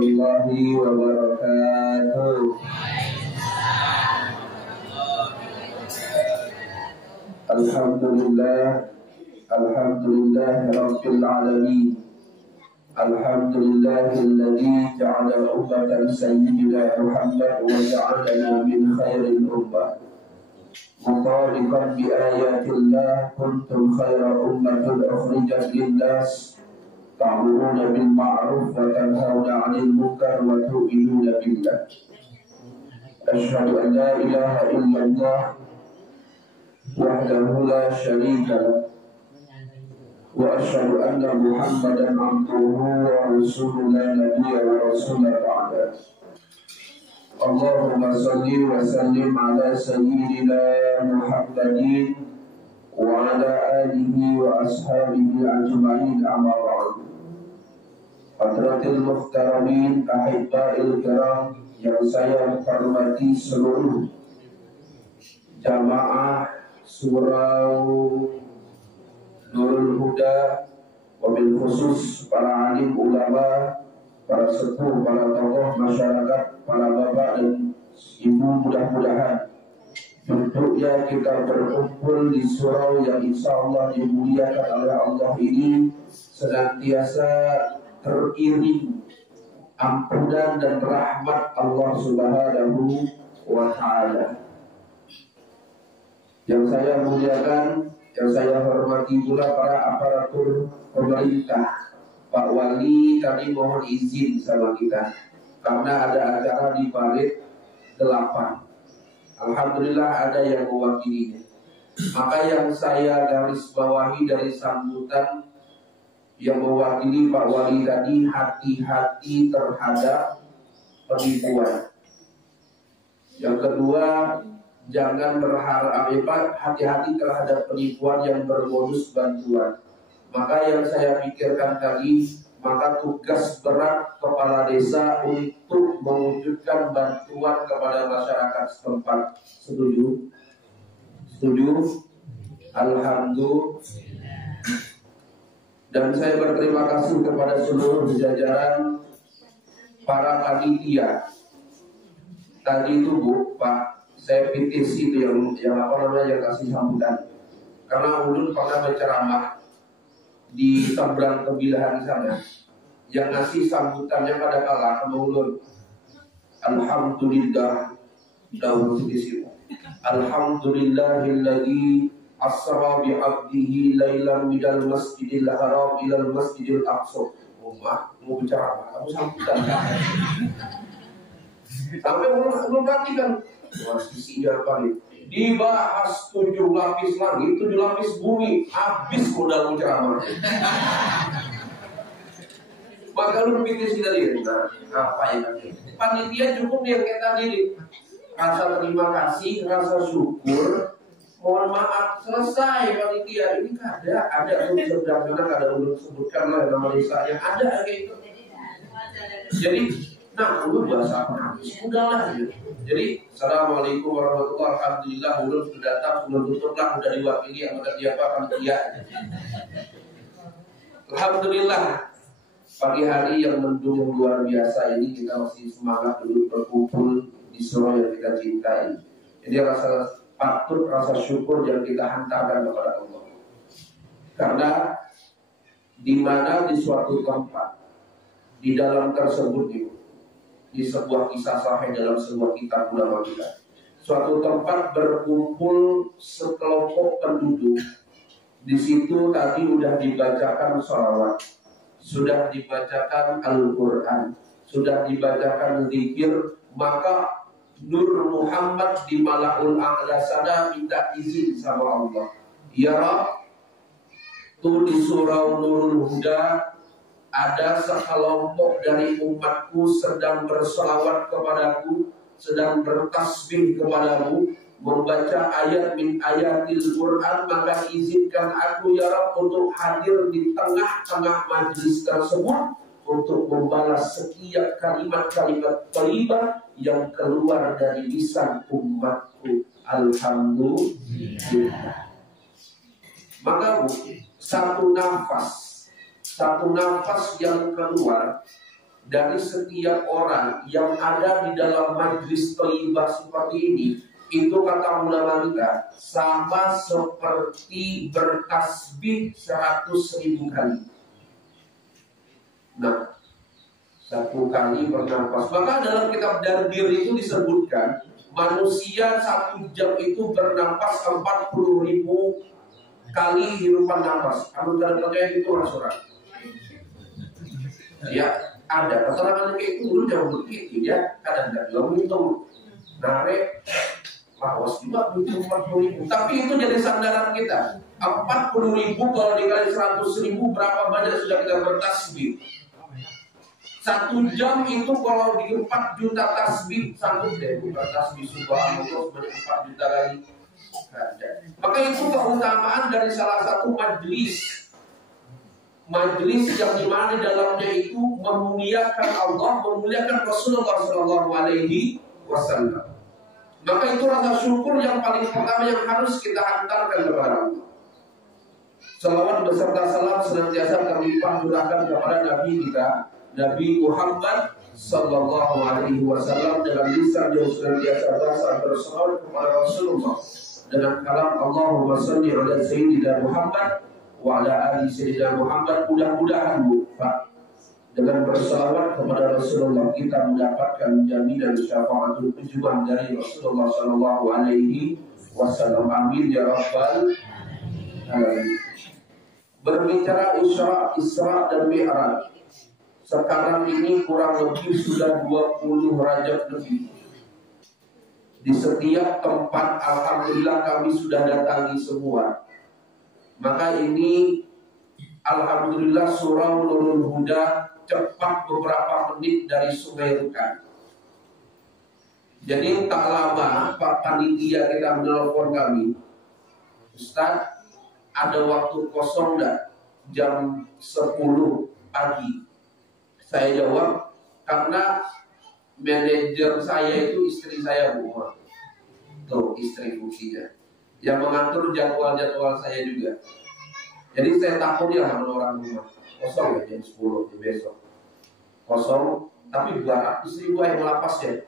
warahmatullahi wabarakatuh. Alhamdulillah, alhamdulillah rabbil alamin. Alhamdulillahilladzi ja'ala ummatan sayyidina Muhammad wa ja'alana min khairil ummah. Mutaliqan bi ayatillah kuntum khaira ummatin ukhrijat lin-nas ta'muruna bil ma'ruf wa tanhauna 'anil munkar wa tu'minuna billah. Asyhadu an la ilaha illallah wahdahu la syarika lah wa asyhadu anna Muhammadan 'abduhu wa rasuluhu la nabiyya wa rasula ba'da. Allahumma salli wa sallim ala sayyidina Muhammadin wa ala alihi wa ashabihi ajma'in, amma ba'du. Hadratil muhtaramin, ahibba'il kiram yang saya hormati seluruh jamaah surau Nurul Huda, wabil khusus para alim ulama, para sepuh, para tokoh masyarakat, para bapak dan ibu, mudah-mudahan bentuknya kita berkumpul di surau yang insya Allah dimuliakan oleh Allah ini senantiasa teriring ampunan dan rahmat Allah Subhanahu wa Ta'ala. Yang saya muliakan, yang saya hormati pula para aparatur pemerintah. Pak Wali tadi mohon izin sama kita karena ada acara di Parit 8. Alhamdulillah ada yang mewakilinya. Maka yang saya garis bawahi dari sambutan yang mewakili Pak Wali tadi, hati-hati terhadap penipuan. Yang kedua, jangan berharap, hati-hati terhadap penipuan yang bermodus bantuan. Maka yang saya pikirkan tadi, maka tugas berat kepala desa untuk mewujudkan bantuan kepada masyarakat setempat. Setuju? Setuju? Alhamdulillah. Dan saya berterima kasih kepada seluruh jajaran para panitia. Tadi itu Bu, Pak, saya PTC itu yang kasih sambutan. Karena ulun pernah berceramah di Seberang Kebilahan sana. Yang ngasih sambutannya pada kala sama ulun. Alhamdulillah, daun PTC. Alhamdulillahilladzi asra bi'abdihi laylan minal masjidil haram ilal masjidil aqsa. Mau bicara apa? Kamu sambutan. Sampai belum perhatikan. Wah, isinya apa nih? Dibahas 7 lapis langit, 7 lapis bumi. Habis modal ceramah. Maka lu pikir sih tadi. Nah, apa ya? Panitia cukup yang kayak tadi nih. Rasa terima kasih, rasa syukur. Mohon maaf, selesai panitia ini ada untuk ada untuk sebutkan lah nama desanya, ada kayak itu. Jadi, nah, udah bahasa apa? Udahlah gitu. Jadi, assalamualaikum warahmatullahi wabarakatuh. Alhamdulillah, belum sudah datang, belum tutup lah, udah diwakili anggota siapa panitia. Alhamdulillah, pagi hari yang mendung luar biasa ini kita masih semangat dulu berkumpul di surau yang kita cintai. Jadi rasa patut, rasa syukur yang kita hantarkan kepada Allah. Karena di mana di suatu tempat, di dalam tersebut itu, di sebuah kisah sahih dalam sebuah kitab ulama kita, suatu tempat berkumpul sekelompok penduduk. Di situ tadi sudah dibacakan sholawat, sudah dibacakan Al-Quran, sudah dibacakan zikir, maka Nur Muhammad di Mala'ul A'la sana minta izin sama Allah. Ya Rabb, tuh di surau Nurul Huda ada sekelompok dari umatku sedang berselawat kepadaku, sedang bertasbih kepadamu, membaca ayat min ayatil Quran, maka izinkan aku ya Rabb untuk hadir di tengah-tengah majlis tersebut untuk membalas setiap kalimat-kalimat thayyibah yang keluar dari lisan umatku. Alhamdulillah. Maka Bu, satu nafas yang keluar dari setiap orang yang ada di dalam majlis thayyibah seperti ini, itu kata ulama kita sama seperti bertasbih 100.000 kali. Nah, 1 kali bernafas. Maka dalam kitab Dardir itu disebutkan manusia 1 jam itu bernafas 40.000 kali hirupan nafas. Kamu tidak percaya itu Rasulullah? Ya, ada keterangan kayak itu dulu jauh begitu ya. Kadang-kadang juga menghitung narik lawas juga menghitung 40.000. Tapi itu jadi sandaran kita. 40.000 kalau dikali 100.000 berapa banyak sudah kita bertasbih? 1 jam itu kalau di 4 juta tasbih sanggup deh bukan tasbih subhanallah sebanyak 4 juta kali. Maka itu keutamaan dari salah satu majlis yang dimana dalamnya itu memuliakan Allah, memuliakan Rasulullah Shallallahu Alaihi Wasallam. Maka itu rasa syukur yang paling pertama yang harus kita hantarkan kepada Allah. Salawat beserta salam senantiasa terlimpah curahkan kepada Nabi kita, Nabi Muhammad Sallallahu Alaihi Wasallam, dengan lisan yang senantiasa bersalawat kepada Rasulullah dengan kalam Allahumma salli ala Sayyidina Muhammad wa ala ali Sayyidina Muhammad. Mudah-mudahan Pak, dengan bersalawat kepada Rasulullah kita mendapatkan jaminan syafaatul ujubah dari Rasulullah Sallallahu Alaihi Wasallam. Amin ya rabbal alamin. Berbicara Isra dan Mi'raj, sekarang ini kurang lebih sudah 20 Rajab lebih. Di setiap tempat alhamdulillah kami sudah datangi semua. Maka ini alhamdulillah surau Nurul Huda cepat beberapa menit dari Sungai Rukan. Jadi tak lama Pak Panitia kita menelpon kami, Ustaz, ada waktu kosong enggak? Jam 10 pagi. Saya jawab, karena manajer saya itu istri saya, Bu. Tuh, istri fungsinya yang mengatur jadwal-jadwal saya juga. Jadi saya takut ya sama orang rumah. Kosong ya jam 10 besok. Kosong, tapi buat istri gua yang melapas ya.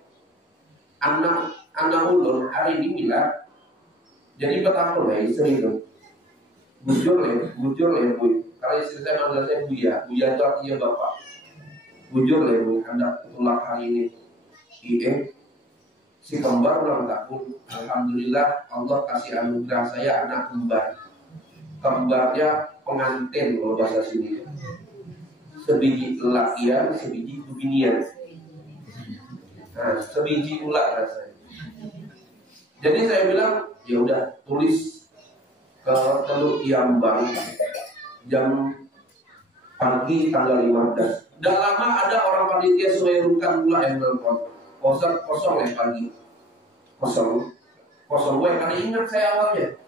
Anak ulun hari ini bilang, jadi betapa ya istri itu. Bujur ya Bu. Kalau istri saya manggil saya Buya. Buya itu artinya bapak. Bujur ya Bu, hendak tulak hari ini. Si kembar ulang tahun. Alhamdulillah Allah kasih anugerah saya anak kembar. Kembarnya pengantin kalau bahasa sini. Sebiji lakian, sebiji binian. Nah, sebiji ulak rasanya. Jadi saya bilang, ya udah tulis ke Teluk Iambang jam pagi tanggal 15. Dan lama ada orang panitia Sungai Rukan pula yang nelfon. Kosong ya pagi. Kosong gue karena ingat saya awalnya.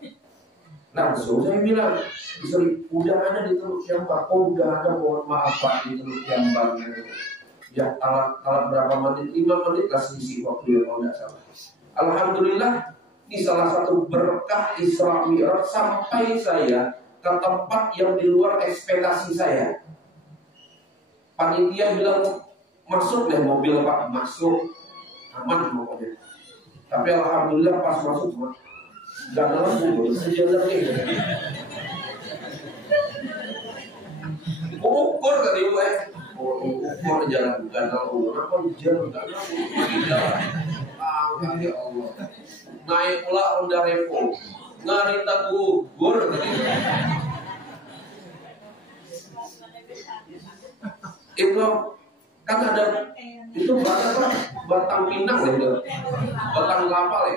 Langsung saya bilang, istri udah ada di Teluk Iambang. Oh udah ada, mohon maaf Pak, di Teluk Iambang. Ya alat berapa menit? 5 menit lah selisih waktu ya kalau tidak salah. Alhamdulillah ini salah satu berkah Isra Mi'raj sampai saya ke tempat yang di luar ekspektasi saya. Panitia bilang masuk deh mobil Pak, masuk aman pokoknya. Tapi alhamdulillah pas masuk cuma gak lampu, sejajar nih. Ukur tadi gue, ukur jalan gak lampu, kenapa jalan gak lampu? Ya Allah. Naik pula Honda Revo, ngarita gugur tadi. Itu kan ada itu batang pinang ya, batang kelapa ya.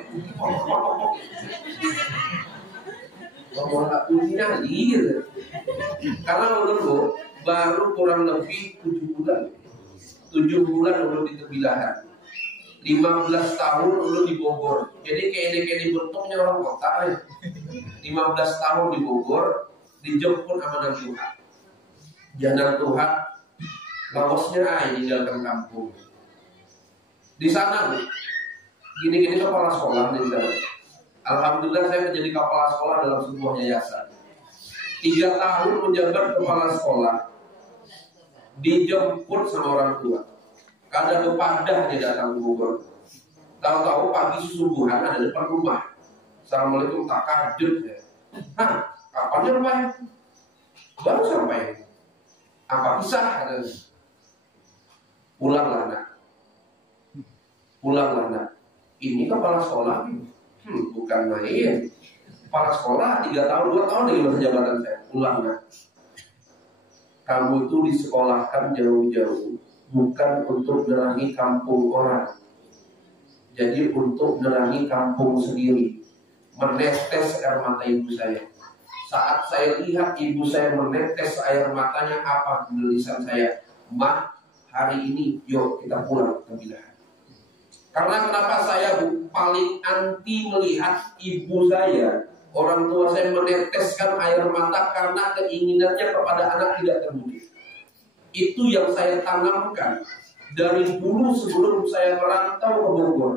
Warna putihnya gitu. Karena dulu baru kurang lebih 7 bulan. 7 bulan dulu di Tebilahan. 15 tahun dulu di Bogor. Jadi kayak bentuknya orang kota ya. 15 tahun di Bogor, dijemput sama Nabi Tuhan. Jangan Tuhan, lawasnya meninggalkan kampung. Di sana, gini-gini kepala sekolah di sana. Alhamdulillah saya menjadi kepala sekolah dalam sebuah yayasan. 3 tahun menjabat kepala sekolah. dijemput sama orang tua. Kada kepadah dia datang ke Bogor. Tahu-tahu pagi subuhan ada depan rumah. Assalamualaikum, tak kaget ya. Hah, kapan sampai? Baru sampai. Apa pisah? Pulanglah nak. Pulanglah nak. Ini kepala sekolah. Bukan main. Kepala sekolah 3 tahun, 2 tahun lagi masa jabatan saya. Pulang nak. Kamu itu disekolahkan jauh-jauh bukan untuk menerangi kampung orang. Jadi untuk menerangi kampung sendiri. Menetes air mata ibu saya. Saat saya lihat ibu saya menetes air matanya, apa tulisan saya? Mah, hari ini yuk kita pulang ke Bilahan. Karena kenapa saya paling anti melihat ibu saya, orang tua saya meneteskan air mata karena keinginannya kepada anak tidak terwujud. Itu yang saya tanamkan dari dulu sebelum saya merantau ke Bogor.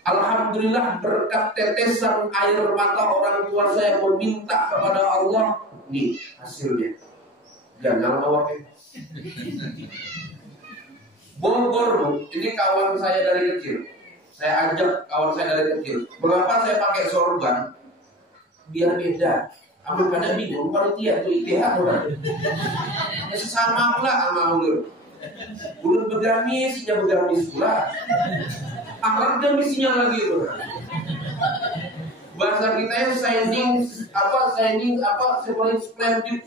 Alhamdulillah berkat tetesan air mata orang tua saya meminta kepada Allah, nih hasilnya. Jangan mawakil. Bogor, ini kawan saya dari kecil. Saya ajak kawan saya dari kecil. Mengapa saya pakai sorban? Biar beda. Amun pada bingung, panitia itu ITH orang. Ya sesama pula sama ulur. Ulur begamis, ya begamis pula. Akhlak gamisinya lagi itu. Bahasa kita yang shining splendid.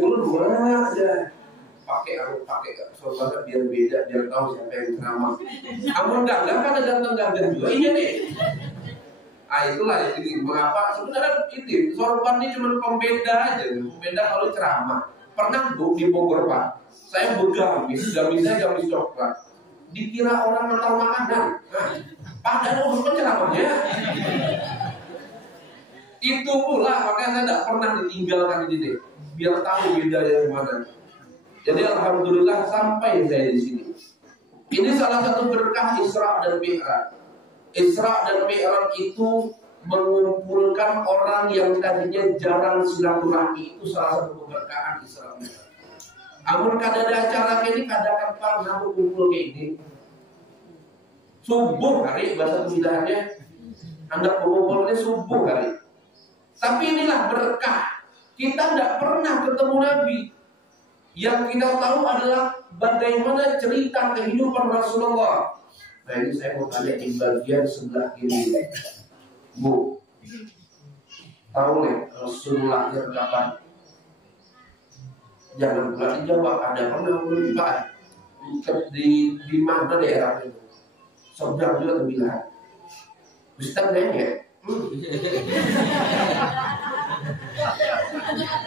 Ulur mana aja. Pakai sorban biar beda, biar tahu siapa yang ceramah. Amun gagah kan ada gagah juga, iya nih. Itulah ini mengapa sebenarnya itu sorban ini cuma pembeda aja, pembeda kalau ceramah. Pernah di Bogor Pak, saya gamisnya gamis coklat. Dikira orang mental makanan. Padahal untuk penceramahnya. Itu pula makanya saya tidak pernah ditinggalkan ini, biar tahu beda yang mana. Jadi alhamdulillah sampai saya di sini. Ini salah satu berkah Isra dan Mi'raj. Isra dan Mi'raj itu mengumpulkan orang yang tadinya jarang silaturahmi. Itu salah satu keberkahan Isra dan Mi'raj. Amun kada ada acara ini kadang pernah kumpul kayak ini. Subuh hari bahasa kebidahannya. Anda kumpulnya subuh hari. Tapi inilah berkah. Kita tidak pernah ketemu Nabi. Yang kita tahu adalah bagaimana cerita kehidupan Rasulullah. Nah ini saya mau tanya di bagian sebelah kiri. Bu, tahu nih Rasulullahnya kapan? Jangan pula dijawab, ada pernah belum Pak? Di mana daerah itu? Seberang juga kebilahan. Ustaz nanya.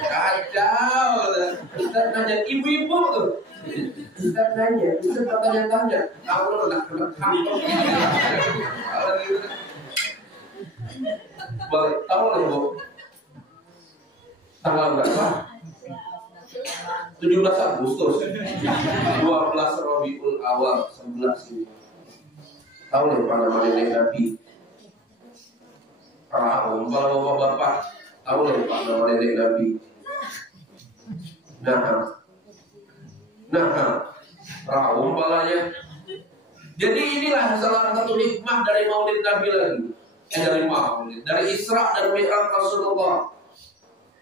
Kacau. Ustaz nanya, ibu-ibu tuh. Ustaz nanya, Ustaz bertanya-tanya. Kamu nak kena kantor. Boleh, tahu lah Bu. Tanggal berapa? 17 Agustus 12 Rabiul Awal 11 ini. Tahu nih pada nenek Nabi. Kalau bapak-bapak tahu nih pada nenek Nabi. Raum balanya. Jadi inilah salah satu hikmah dari Maulid Nabi lagi. Dari Isra dan Mi'raj Rasulullah.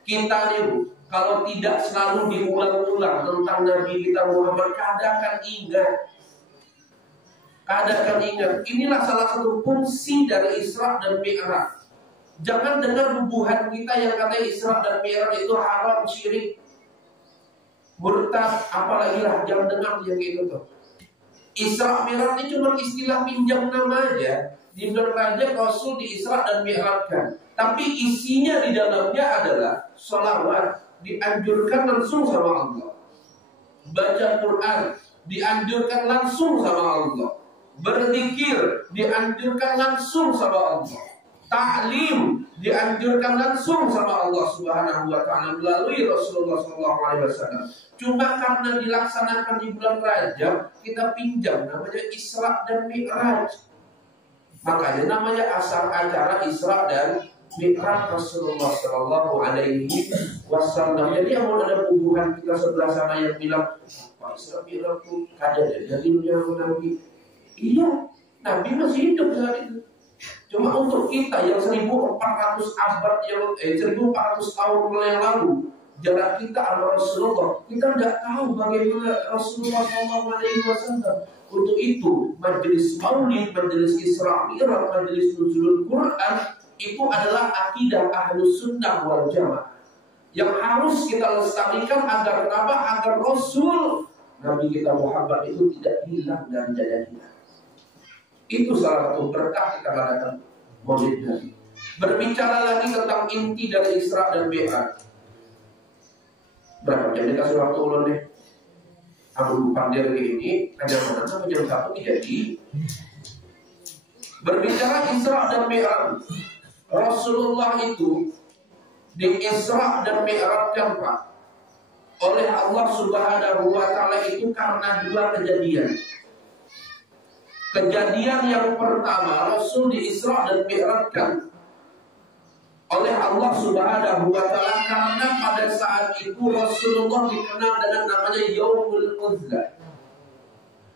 Kita nih Bu, kalau tidak selalu diulang-ulang tentang Nabi kita Muhammad, kadang ingat. Inilah salah satu fungsi dari Isra dan Mi'raj. Jangan dengar bubuhan kita yang katanya Isra dan Mi'raj itu haram, syirik, murtad, apalagi lah, jangan dengar yang itu tuh. Isra Mi'raj ini cuma istilah pinjam nama aja. Dibilang raja Rasul di Isra dan Mi'rajkan. Tapi isinya di dalamnya adalah sholawat, dianjurkan langsung sama Allah. Baca Quran dianjurkan langsung sama Allah. Berzikir dianjurkan langsung sama Allah. Ta'lim dianjurkan langsung sama Allah Subhanahu wa ta'ala melalui Rasulullah SAW. Cuma karena dilaksanakan di bulan Rajab, kita pinjam namanya Isra dan Mi'raj. Makanya namanya asal acara Isra dan mi'raj Rasulullah Shallallahu Alaihi Wasallam. Jadi yang mau ada hubungan kita sebelah sana yang bilang Pak Isra mi'raj itu ada jadi Nabi. Iya, Nabi masih hidup saat itu. Cuma untuk kita yang 1400 abad yang 1400 tahun yang lalu, jarak kita sama Rasulullah, kita tidak tahu bagaimana Rasulullah SAW. Untuk itu, majelis maulid, majelis Isra Mi'raj, majelis nuzulul Quran itu adalah akidah Ahlus Sunnah wal Jamaah yang harus kita lestarikan agar kenapa? Agar Rasul Nabi kita Muhammad itu tidak hilang dari dada kita. Itu salah satu berkah kita mengadakan maulid Nabi. Berbicara lagi tentang inti dari Isra dan Mi'raj. Berapa jam dikasih waktu ulun deh? Aku pandir ke ini, hanya mana sampai jam 1 jadi. Berbicara Isra dan Mi'raj, Rasulullah itu di Isra dan Mi'rajkan Pak oleh Allah Subhanahu wa Ta'ala itu karena dua kejadian. Kejadian yang pertama, Rasul di Isra dan Mi'rajkan oleh Allah Subhanahu wa Ta'ala karena pada saat itu Rasulullah dikenal dengan namanya Yaumul Uzlah,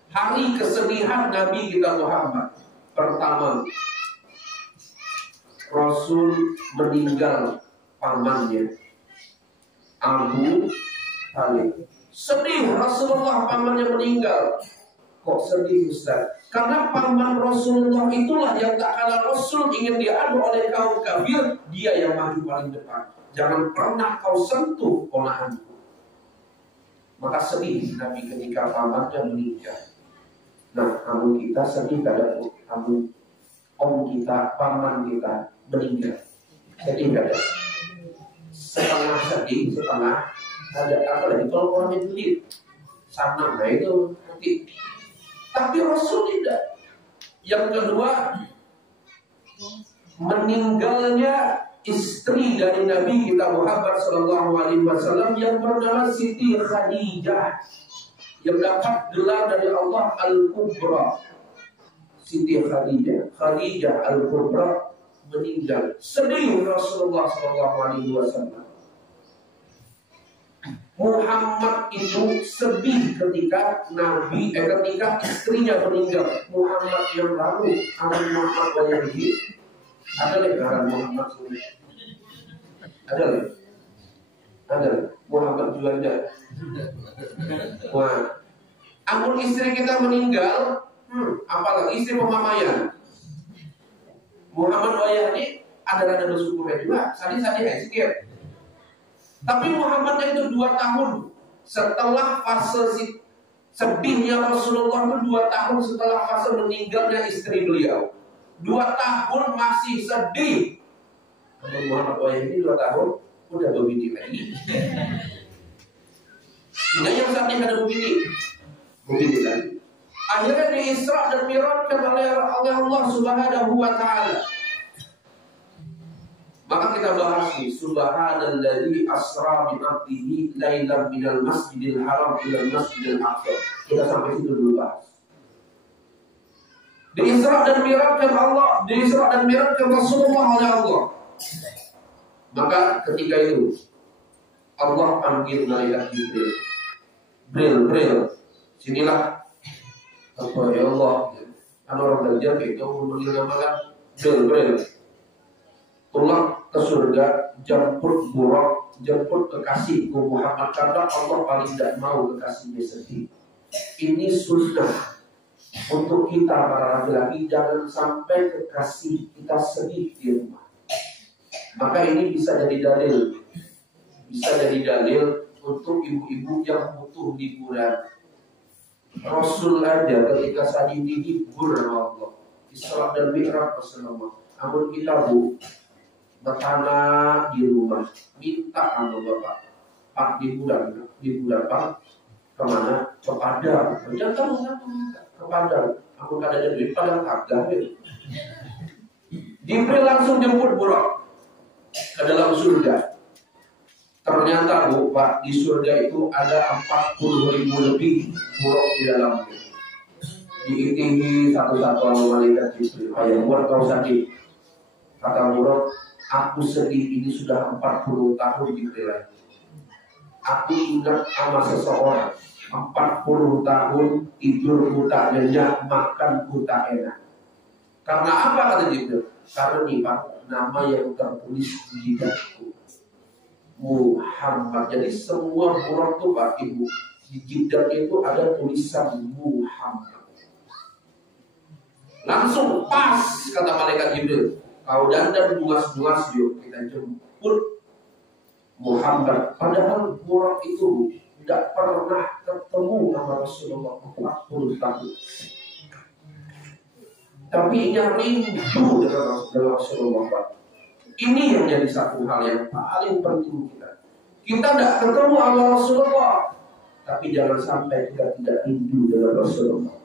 hari kesedihan Nabi kita Muhammad. Pertama, Rasul meninggal pamannya Abu Talib. Sedih Rasulullah pamannya meninggal. Kok sedih Ustaz? Karena paman Rasulullah itulah yang tak kala Rasul ingin diadu oleh kaum kafir, dia yang maju paling depan. Jangan pernah kau sentuh ponakanku. Maka sedih Nabi ketika pamannya meninggal. Nah, namun kita sedih kada namun om kita, paman kita meninggal. Sedih kada? Setengah sedih, setengah ada apa lagi? Kalau orang itu sana, nah itu nanti. Tapi Rasul tidak. Yang kedua, meninggalnya istri dari Nabi kita Muhammad SAW yang bernama Siti Khadijah, yang dapat gelar dari Allah Al-Kubra. Siti Khadijah Al-Kubra meninggal. Sedih Rasulullah SAW. Muhammad itu sedih ketika ketika istrinya meninggal. Muhammad yang lalu, Muhammad Wahyudi, ada lebaran Muhammad sini, ada Muhammad Juanda. Wah, ampun istri kita meninggal, apalagi istri pemamayan. Muhammad Wahyudi ada bersyukur juga, sadi sedikit. Tapi Muhammadnya itu 2 tahun setelah fase sedihnya Rasulullah itu 2 tahun setelah fase meninggalnya istri beliau. 2 tahun masih sedih. Kalau Muhammad Wahyudi 2 tahun udah begini lagi. Nah yang saat ini ada begini lagi. Akhirnya di Isra dan Mi'rajkan oleh Allah Subhanahu wa Ta'ala. Maka kita bahas nih, Subhanalladzi asra bi 'abdihi lailan minal masjidil haram ilal masjidil aqsa. Kita sampai situ dulu bahas. Di Isra dan Mi'rajkan Rasulullah oleh Allah. Maka ketika itu Allah panggil malaikat Jibril. Jibril, sinilah. Apa ya Allah? Kan orang belajar itu memanggil nama Jibril. Pulang ke surga, jemput Buraq, jemput kekasihku Muhammad, karena Allah paling tidak mau kekasihnya sedih. Ini sunnah untuk kita para laki-laki, jangan sampai kekasih kita sedih di rumah. Maka ini bisa jadi dalil untuk ibu-ibu yang butuh liburan. Rasul aja ketika saat ini libur Allah, Isra dan Mi'raj Rasulullah. Namun kita bertanah di rumah, minta sama bapak, Pak liburan Pak kemana? Ke Padang. Jangan ke Padang. Aku kada ada duit, Padang kagak. Jibril langsung jemput Buraq ke dalam surga. Ternyata Pak, di surga itu ada 40.000 lebih Buraq di dalamnya. Diitingi satu-satu sama malaikat Jibril. Ayah buat kau sakit. Kata Buraq, Aku sedih ini sudah 40 tahun di Thailand. Aku ingat sama seseorang 40 tahun tidur tak nyenyak, makan tak enak. Karena apa kata Jibril? Karena nih Pak, nama yang tertulis di jidatku Muhammad. Jadi semua murad itu Pak Ibu, di jidat itu ada tulisan Muhammad. Langsung pas kata malaikat Jibril, kau dandan bungas-bungas yuk kita jemput Muhammad. Padahal murad itu tidak pernah ketemu sama Rasulullah 40 tahun. Tapi ia rindu dengan Rasulullah Pak. Ini yang jadi satu hal yang paling penting kita. Kita tidak ketemu sama Rasulullah, tapi jangan sampai kita tidak rindu dengan Rasulullah.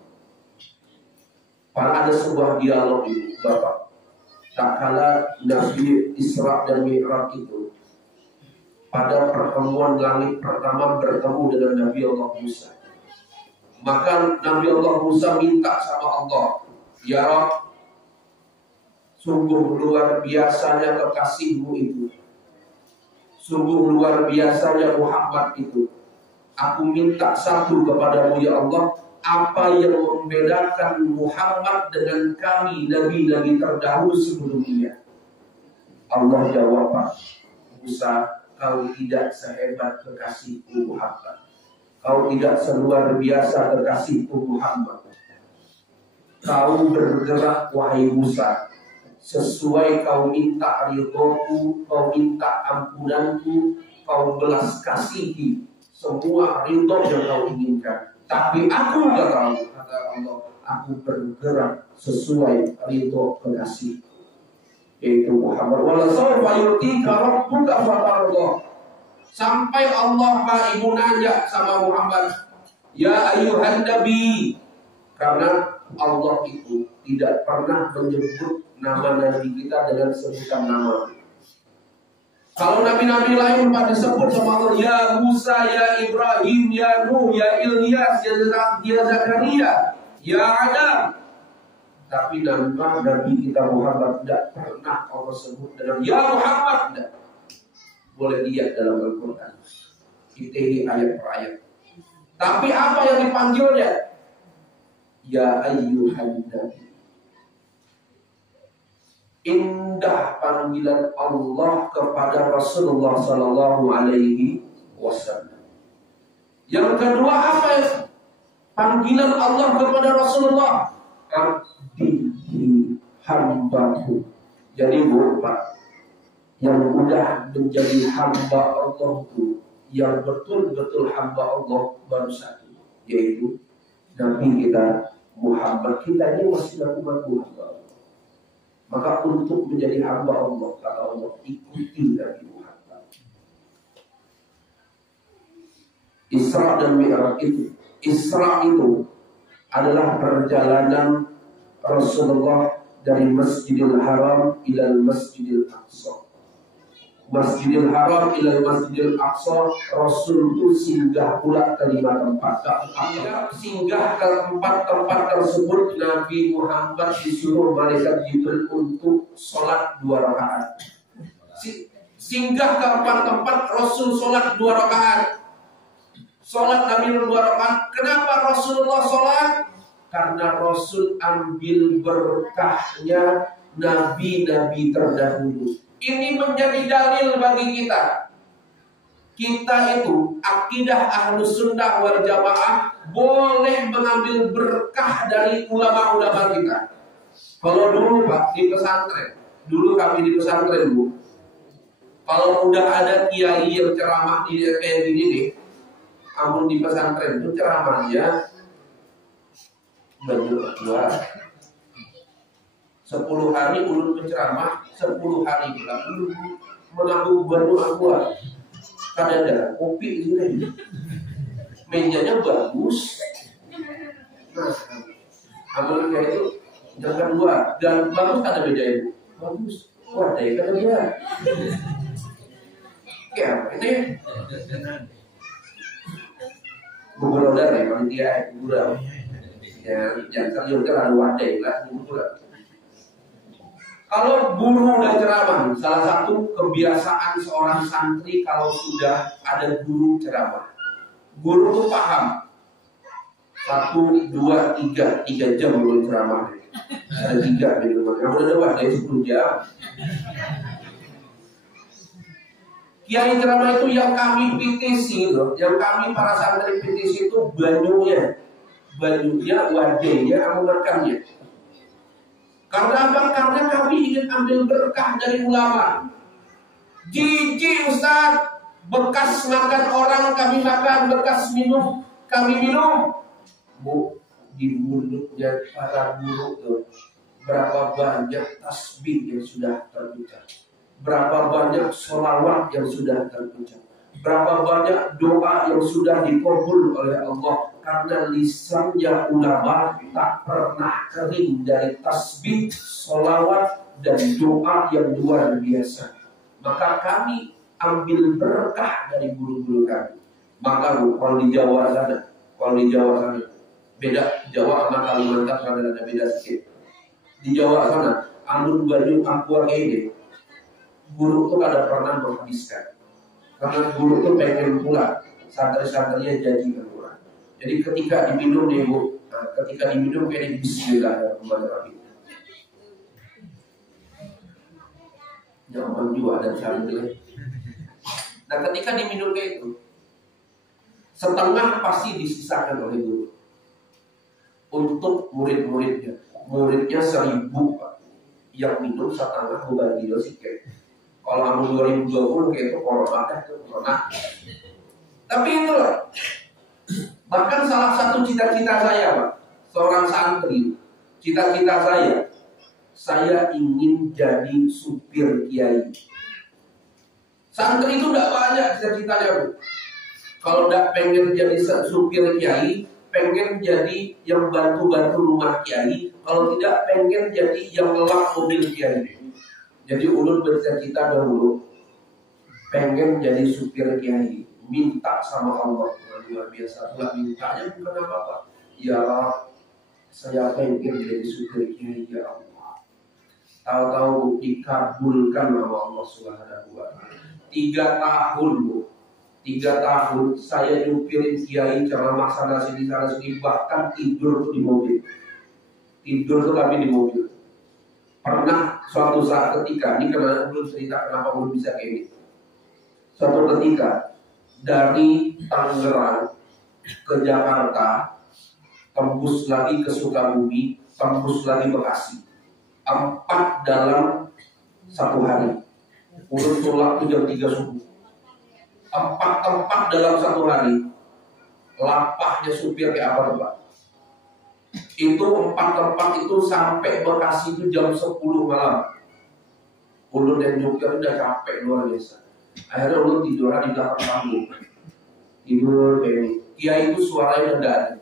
Pak, ada sebuah dialog ini Bapak. Tak kala Nabi Isra dan Mi'raj itu, pada pertemuan langit pertama bertemu dengan Nabi Allah Musa. Maka Nabi Allah Musa minta sama Allah, ya Rabb, sungguh luar biasanya kekasihmu itu, sungguh luar biasanya Muhammad itu. Aku minta satu kepadamu ya Allah, apa yang membedakan Muhammad dengan kami nabi-nabi terdahulu sebelumnya? Allah jawab, Musa, kau tidak sehebat kekasihku Muhammad. Kau tidak seluar biasa kekasihku Muhammad. Kau bergerak wahai Musa sesuai kau minta ridhoku, kau minta ampunanku, kau belas kasihi semua ridho yang kau inginkan. Tapi aku gak tahu, kata Allah, aku bergerak sesuai ridho kekasih, yaitu Muhammad. Wala sawfa yu'tika rabbuka fatardah. Sampai Allah Pak Ibu nanya sama Muhammad, ya ayuhan nabi, karena Allah itu tidak pernah menyebut nama nabi kita dengan sebutan nama. Kalau nabi-nabi lain Pak disebut sama Allah, ya Musa, ya Ibrahim, ya Nuh, ya Ilyas, ya Zakaria, ya Adam. Tapi nama nabi kita Muhammad tidak pernah Allah sebut dengan ya Muhammad. Tidak. Boleh lihat dalam Al-Quran. Kita ini ayat per ayat. Tapi apa yang dipanggilnya? Ya ayyuhan nabi. Indah panggilan Allah kepada Rasulullah Sallallahu Alaihi Wasallam. Yang kedua apa ya? Panggilan Allah kepada Rasulullah, abdihi hambahu. Jadi Bapak, yang mudah menjadi hamba Allah itu, yang betul-betul hamba Allah baru satu, yaitu Nabi kita Muhammad. Kita ini masih ngaku-ngaku hamba Allah. Maka untuk menjadi hamba Allah, kata Allah, ikuti Nabi Muhammad. Isra dan Mi'raj itu, Isra itu adalah perjalanan Rasulullah dari Masjidil Haram ila Masjidil Aqsa. Masjidil Haram ila Masjidil Aqsa, Rasul itu singgah pula ke 5 tempat. Singgah ke 4 tempat tersebut, Nabi Muhammad disuruh malaikat Jibril untuk sholat 2 rakaat. Singgah ke 4 tempat, Rasul sholat 2 rakaat. Sholat Nabi 2 rakaat. Kenapa Rasulullah sholat? Karena Rasul ambil berkahnya nabi-nabi terdahulu. Ini menjadi dalil bagi kita. Kita itu akidah Ahlus Sunnah wal Jamaah boleh mengambil berkah dari ulama-ulama kita. Kalau dulu Pak di pesantren, dulu kami di pesantren Bu, kalau udah ada kiai yang ceramah di kayak gini nih, amun di pesantren itu ceramahnya berdua. 10 hari ulun berceramah, 10 hari pulang ulun menanggung baru akuat. Kadang ada kopi di sini, mejanya bagus. Nah, amal kayak itu jangan 2 dan bagus ada meja itu, bagus. Wah, daya kata dia. Ya, ini gubernur dari panitia gubernur. Ya, jangan terlalu wadai lah gubernur. Kalau guru udah ceramah, salah satu kebiasaan seorang santri kalau sudah ada guru ceramah, guru tuh paham 1, 2, 3 jam belum ceramah. Ada 3 di rumah, yang udah debat dari 10 jam. Kiai ceramah itu yang kami PTC loh, yang kami para santri PTC itu banyunya, wadahnya, amunakannya. Karena apa? Karena kami ingin ambil berkah dari ulama. Jijik Ustaz, bekas makan orang kami makan, bekas minum kami minum. Bu, di mulutnya para guru tuh berapa banyak tasbih yang sudah terucap, berapa banyak sholawat yang sudah terucap, berapa banyak doa yang sudah dikabul oleh Allah. Karena lisannya ulama tak pernah kering dari tasbih, sholawat, dan doa yang luar biasa. Maka kami ambil berkah dari guru-guru kami. Maka kalau di Jawa sana, beda Jawa sama Kalimantan ada beda sedikit. Di Jawa sana, Amun Banyu Aqua ini, guru itu ada pernah menghabiskan. Karena guru itu pengen pulang, santri-santrinya janji pulang. Jadi ketika diminum nih Bu, ketika diminum kayak Bismillahirrahmanirrahim. Jangan juga ada santri. Nah ketika diminum kayak itu, setengah pasti disisakan oleh guru untuk murid-muridnya. Muridnya 1000 Pak. Yang minum setengah berbagi dosis kayak. Kalau tahun 2020 kayak itu corona. Tapi itulah. Bahkan salah satu cita-cita saya Pak, seorang santri, cita-cita saya ingin jadi supir kiai. Santri itu tidak banyak cita-citanya Bu. Kalau tidak pengen jadi supir kiai, pengen jadi yang bantu-bantu rumah kiai. Kalau tidak pengen jadi yang ngelak mobil kiai. Jadi ulun bercita-cita dahulu pengen jadi supir kiai. Minta sama Allah luar biasa. Enggak mintanya bukan apa-apa. Ya saya pengen jadi supir kiai ya Allah. Tahu-tahu dikabulkan sama Allah Subhanahu wa taala. 3 tahun Bu. 3 tahun saya nyupirin kiai ceramah sana sini bahkan tidur tuh di mobil. Tidur tuh kami di mobil. Pernah suatu saat ketika ini karena belum cerita kenapa belum bisa kayak ini. Suatu ketika dari Tangerang ke Jakarta, tembus lagi ke Sukabumi, tembus lagi Bekasi. 4 dalam 1 hari. Ulun pulang jam 3 subuh. 4 tempat dalam 1 hari. Lapahnya supir kayak apa Pak? Itu 4 tempat itu sampai Bekasi itu jam 10 malam. Ulun dan nyupir udah capek luar biasa. Akhirnya ulun tidur di belakang panggung. Tidur kayak ini. Kiai itu suaranya udah ada.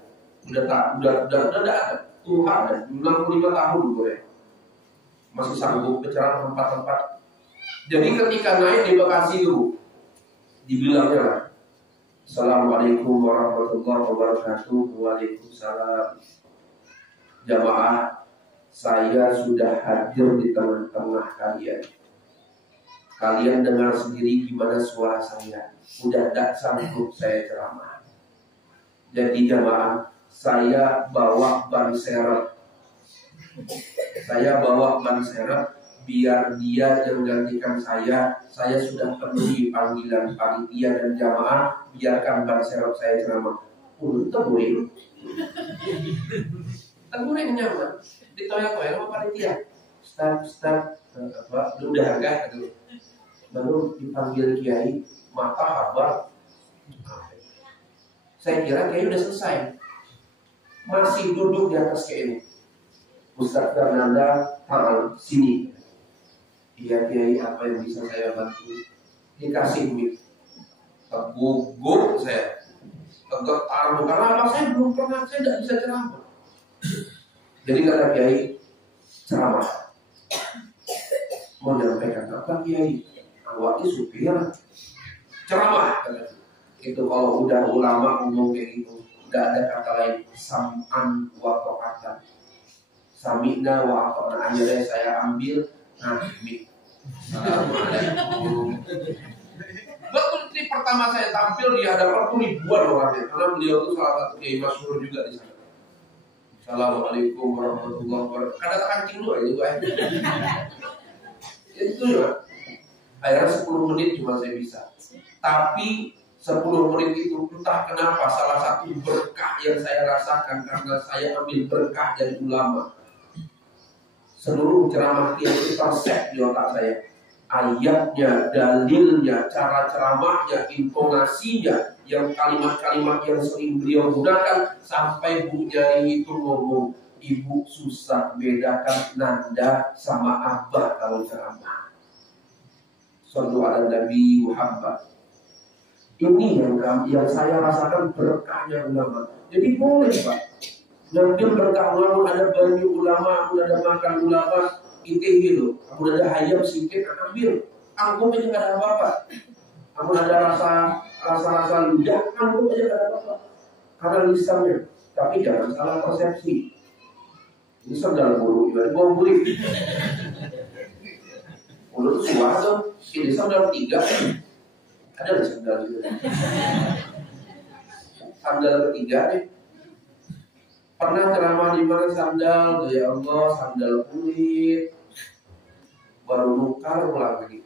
Udah ada. Tuhan ada. 65 tahun gue ya. Masih sanggup bicara tempat-tempat. Jadi ketika naik di Bekasi itu dibilangnya Assalamualaikum warahmatullahi wabarakatuh. Waalaikumsalam. Jamaah, saya sudah hadir di tengah-tengah kalian. Kalian dengar sendiri gimana suara saya. Udah tak sanggup saya ceramah. Jadi jamaah, saya bawa ban serep. Biar dia yang gantikan saya. Saya sudah penuhi panggilan panitia dan jamaah. Biarkan ban serep saya ceramah. Tegurin nyaman. Ditoyak-toyak sama panitia. Ustaz, udah agak gitu. Baru dipanggil kiai, maka habar. Saya kira kiai udah selesai. Masih duduk di atas kayak ini. Ustaz Fernanda, sini. Iya kiai, apa yang bisa saya bantu? Dikasih mic. Gugup saya. Getar karena apa? Saya belum pernah, saya tidak bisa ceramah. Jadi kata kiai, ceramah. Mau menyampaikan apa kiai? Awaknya supir ceramah. Itu kalau udah ulama ngomong kayak gitu, nggak ada kata lain. Sam'an wa ta'atan. Sami'na wa ta'ana. Akhirnya saya ambil Nah, ini. Assalamualaikum. Betul, ini pertama saya tampil di hadapan ribuan orangnya, karena beliau itu salah satu kiai masyhur juga di sana. Assalamualaikum warahmatullahi wabarakatuh. Kadang kancing dulu aja gue. Itu ya. Akhirnya 10 menit cuma saya bisa. Tapi 10 menit itu entah kenapa salah satu berkah yang saya rasakan karena saya ambil berkah dari ulama. Seluruh ceramah dia itu tersek di otak saya. Ayatnya, dalilnya, cara ceramahnya, intonasinya, yang kalimat-kalimat yang sering beliau gunakan, sampai Bu Nyai itu ngomong, ibu susah bedakan nanda sama abah kalau ceramah. Sallu ala Nabi Muhammad. Ini yang saya rasakan berkahnya ulama. Jadi boleh Pak, ngambil berkah ulama, ada banyu ulama, ada makan ulama. Itu gitu, kamu ada ayam sedikit, ambil, anggap aja nggak ada apa-apa. Kamu ada rasa ludah, anggap aja nggak ada apa-apa. Karena lisannya, tapi jangan salah persepsi. Ini sandal bulu, ibarat bau beli. Mulut suara, ini sandal 3, ada nggak sandal itu? Sandal 3 nih. Pernah ceramah di mana sandal, ya Allah, sandal kulit. Baru nukar pulang lagi.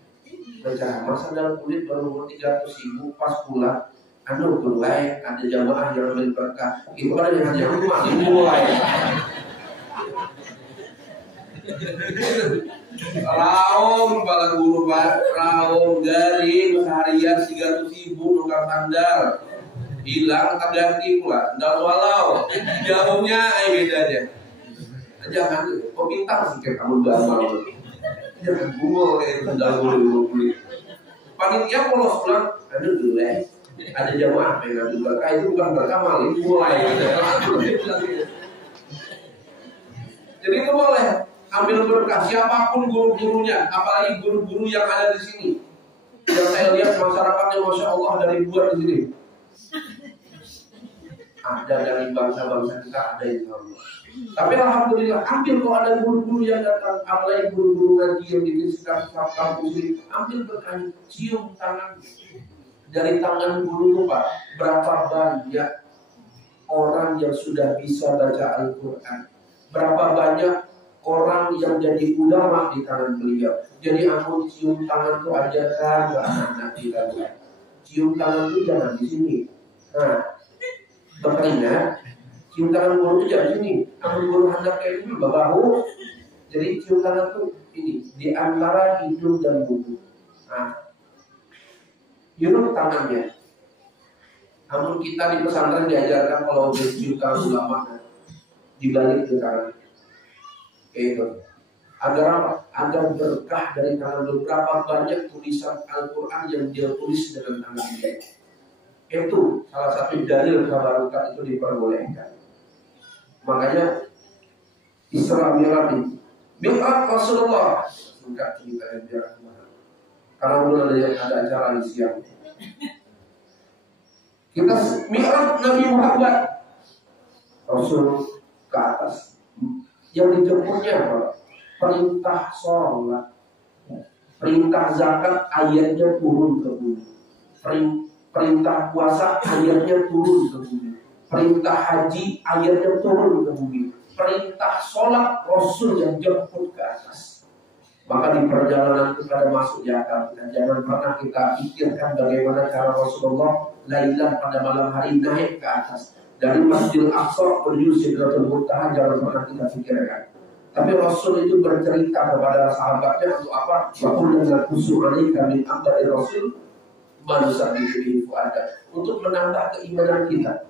Berceramah sandal kulit baru 300.000 pas pulang. Anu mulai ada jamaah yang ambil berkah. Itu ada yang hanya rumah dimulai. Raung kepala guru Pak, raung garing seharian 300.000 nukar sandal. Hilang tak ganti pula. Sandal walau. Jauhnya bedanya. Jangan kok pintar sih kamu gamal. Jangan bungol kayak sandal kulit. Panitia polos pulang, aduh dulu ada jamaah pengen berkah, itu bukan berkah malah itu mulai. Jadi itu boleh ambil berkah siapapun guru-gurunya, apalagi guru-guru yang ada di sini. Yang saya lihat masyarakatnya masya Allah dari luar di sini. Ada dari bangsa-bangsa kita ada insya Allah. Tapi alhamdulillah, ambil kalau ada guru-guru yang datang, apalagi guru-guru ngaji yang di sekitar kampus ini, ambil berkah, cium tangan dari tangan guru itu Pak. Berapa banyak orang yang sudah bisa baca Al-Quran, berapa banyak orang yang jadi ulama di tangan beliau. Jadi aku cium tangan itu ajarkan ke anak-anak kita. Cium tangan itu jangan di sini. Nah, makanya cium tangan guru itu jangan di sini. Aku guru hendak kayak ini bahu. Jadi cium tangan itu ini di antara hidung dan mulut. Nah, hidung tangannya. Namun kita di pesantren diajarkan kalau cium tangan ulama dibalik ke tangan. Itu agar apa? Agar berkah dari tangan. Beberapa banyak tulisan Al-Quran yang dia tulis dengan tangan dia. Itu salah satu dalil tabarukat itu diperbolehkan. Makanya Isra Mi'raj Rasulullah singkat cerita yang biar karena belum ada acara di siang. Kita Mi'raj Nabi Muhammad Rasul ke atas. Yang dijemputnya apa? Perintah sholat, perintah zakat ayatnya turun ke bumi. Perintah puasa ayatnya turun ke bumi. Perintah haji ayatnya turun ke bumi. Perintah sholat Rasul yang jemput ke atas. Maka di perjalanan kita masuk di akal kita. Jangan pernah kita pikirkan bagaimana cara Rasulullah lailan pada malam hari naik ke atas. Dari Masjidil Aqsa menuju Sidratul Muntaha jangan pernah kita pikirkan. Tapi Rasul itu bercerita kepada sahabatnya untuk apa? Waktu dengan kusu'ani kami ambil Rasul manusia di fuada untuk menambah keimanan kita.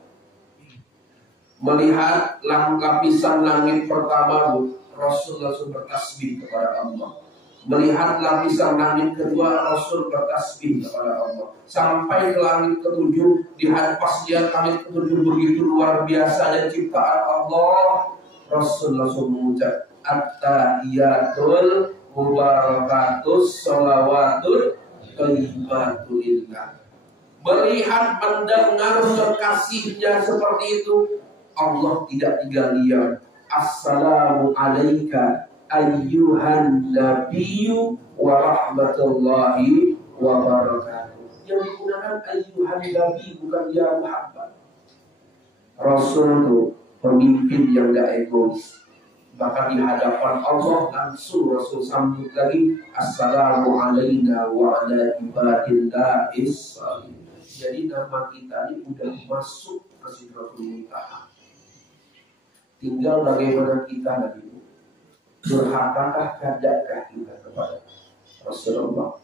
Melihat lapisan langit pertama, Rasul langsung bertasbih kepada Allah. Melihat lapisan langit kedua, Rasul bertasbih kepada Allah. Sampai ke langit ketujuh, di pas dia langit ketujuh begitu luar biasa dan ciptaan Allah, Rasul langsung mengucap At-tahiyatul mubarakatus sholawatut thayyibatulillah. Melihat mendengar kekasihnya seperti itu, Allah tidak tinggal diam. Assalamu alaika ayyuhan nabiyyu wa rahmatullahi wa barakatuh. Yang digunakan ayyuhan nabi, bukan ya Muhammad. Rasul itu pemimpin yang gak egois. Bahkan di hadapan Allah langsung Rasul sambut lagi, assalamu alayna wa ala ibadillahis shalihin. Jadi nama kita ini udah masuk ke Sidratul Muntaha. Tinggal bagaimana kita lagi. Durhakakah, kadakah kita kepada Rasulullah.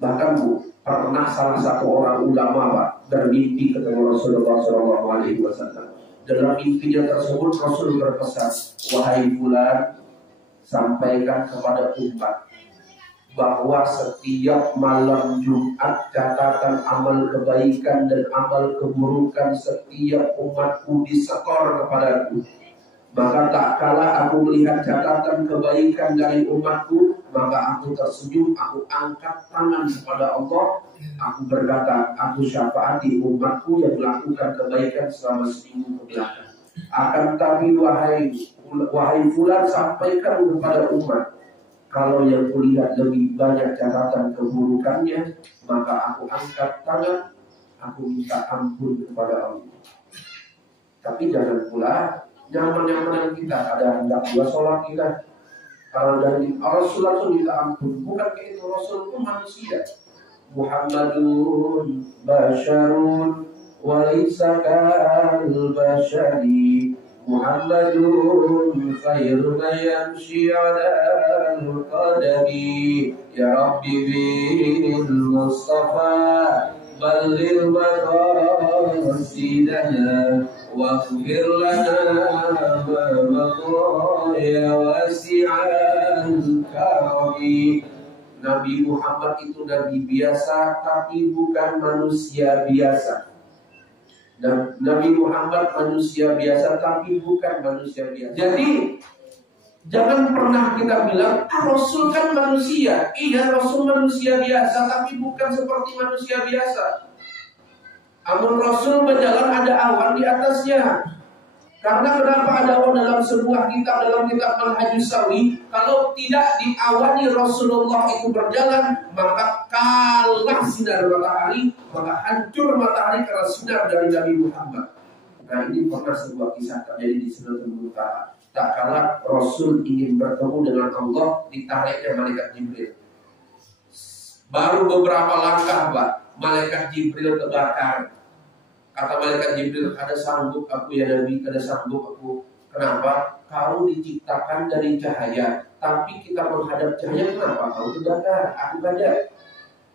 Bahkan pernah salah satu orang ulama Pak bermimpi ketemu Rasulullah SAW. Dalam mimpinya tersebut Rasul berpesan, wahai fulan, sampaikan kepada umat bahwa setiap malam Jumat catatan amal kebaikan dan amal keburukan setiap umatku disetor kepadaku. Maka tak kala aku melihat catatan kebaikan dari umatku, maka aku tersenyum, aku angkat tangan kepada Allah, aku berkata, aku syafaati umatku yang melakukan kebaikan selama seminggu kebelakang. Akan tapi wahai fulan, sampaikan kepada umat, kalau yang kulihat lebih banyak catatan keburukannya, maka aku angkat tangan, aku minta ampun kepada Allah. Tapi jangan pula nyaman-nyamanan kita, ada hendak dua sholat kita. Kalau dari Rasul langsung minta ampun, bukan kayak itu. Rasul itu manusia. Muhammadun basyarun walaysa kal basyari. Muhammadun khairun yamshi ala al-qadami. Ya Rabbi bil Mustafa balil maqasidana waghfir lana ma ya wasi'al karami. Nabi Muhammad itu nabi biasa tapi bukan manusia biasa. Dan Nabi Muhammad manusia biasa tapi bukan manusia biasa. Jadi jangan pernah kita bilang Rasul kan manusia. Iya, Rasul manusia biasa tapi bukan seperti manusia biasa. Amun Rasul berjalan ada awan di atasnya. Karena kenapa ada awan dalam sebuah kitab, dalam kitab Manhajus Sawi? Kalau tidak diawani Rasulullah itu berjalan, maka kalah sinar matahari, maka hancur matahari karena sinar dari Nabi Muhammad. Nah, ini pernah sebuah kisah terjadi di Sidratul Muntaha. Tak kala Rasul ingin bertemu dengan Allah, ditariknya malaikat Jibril. Baru beberapa langkah, Pak, malaikat Jibril terbakar. Kata malaikat Jibril, kada sanggup aku ya Nabi, kada sanggup aku. Kenapa? Kau diciptakan dari cahaya, tapi kita menghadap cahaya, kenapa kau terbakar? Aku kada.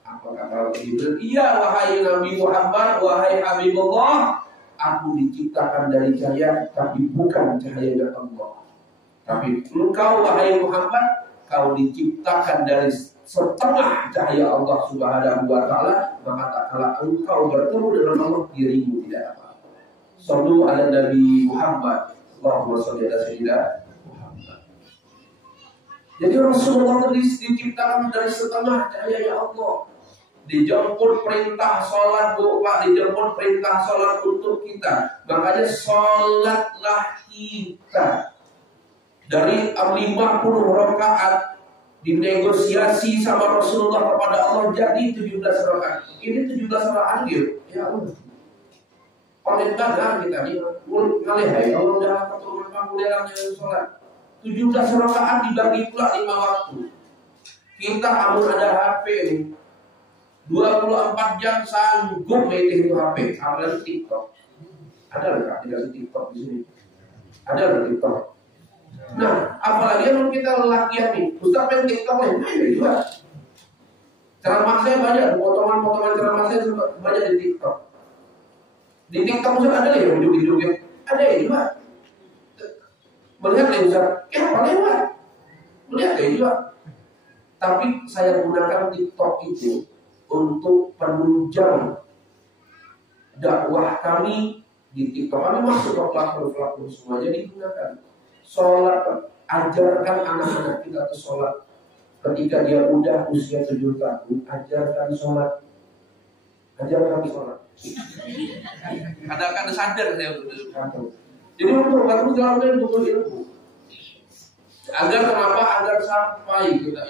Apa kata Jibril? Iya, wahai Nabi Muhammad, wahai Habibullah, aku diciptakan dari cahaya, tapi bukan cahaya Allah. Tapi engkau wahai Muhammad, kau diciptakan dari setengah cahaya Allah Subhanahu wa ta'ala, maka tak kala engkau bertemu dengan Allah, dirimu tidak apa-apa. Sallu ala Nabi Muhammad, Allahumma sholli ala sayyidina Muhammad. Jadi Rasulullah diciptakan dari setengah cahaya Allah. Dijemput perintah sholat, Pak, dijemput perintah sholat untuk kita. Makanya sholatlah kita. Dari 50 rakaat dinegosiasi sama Rasulullah kepada Allah jadi 17 rakaat. Ini 17 rakaat gitu. Ya Allah. Oleh karena kita ini ngalih hai Allah dah keturunan kamu dalam sholat. 17 rakaat dibagi pula 5 waktu. Kita amun ada HP nih. 24 jam sanggup meeting itu HP, apalagi TikTok. Ada nggak aplikasi TikTok di sini? Ada nggak TikTok? Nah, apalagi kalau kita lelakian nih, Ustaz main TikTok nih, main juga. Ceramah saya banyak, potongan-potongan ceramah saya banyak di TikTok. Di TikTok Ustaz ada ya hidup-hidupnya, ada ya juga. Melihat ya Ustaz, apa lewat? Melihat ya juga. Tapi saya gunakan TikTok itu untuk penunjang dakwah kami di TikTok. Kami masuk ke platform-platform semua, jadi gunakan. Sholat, ajarkan anak-anak kita ke sholat. Ketika dia udah usia 7 tahun, ajarkan sholat. Ajarkan sholat. Kadang-kadang sadar saya betul. Jadi untuk bagus dalamnya butuh ilmu. Agar kenapa? Agar sampai kita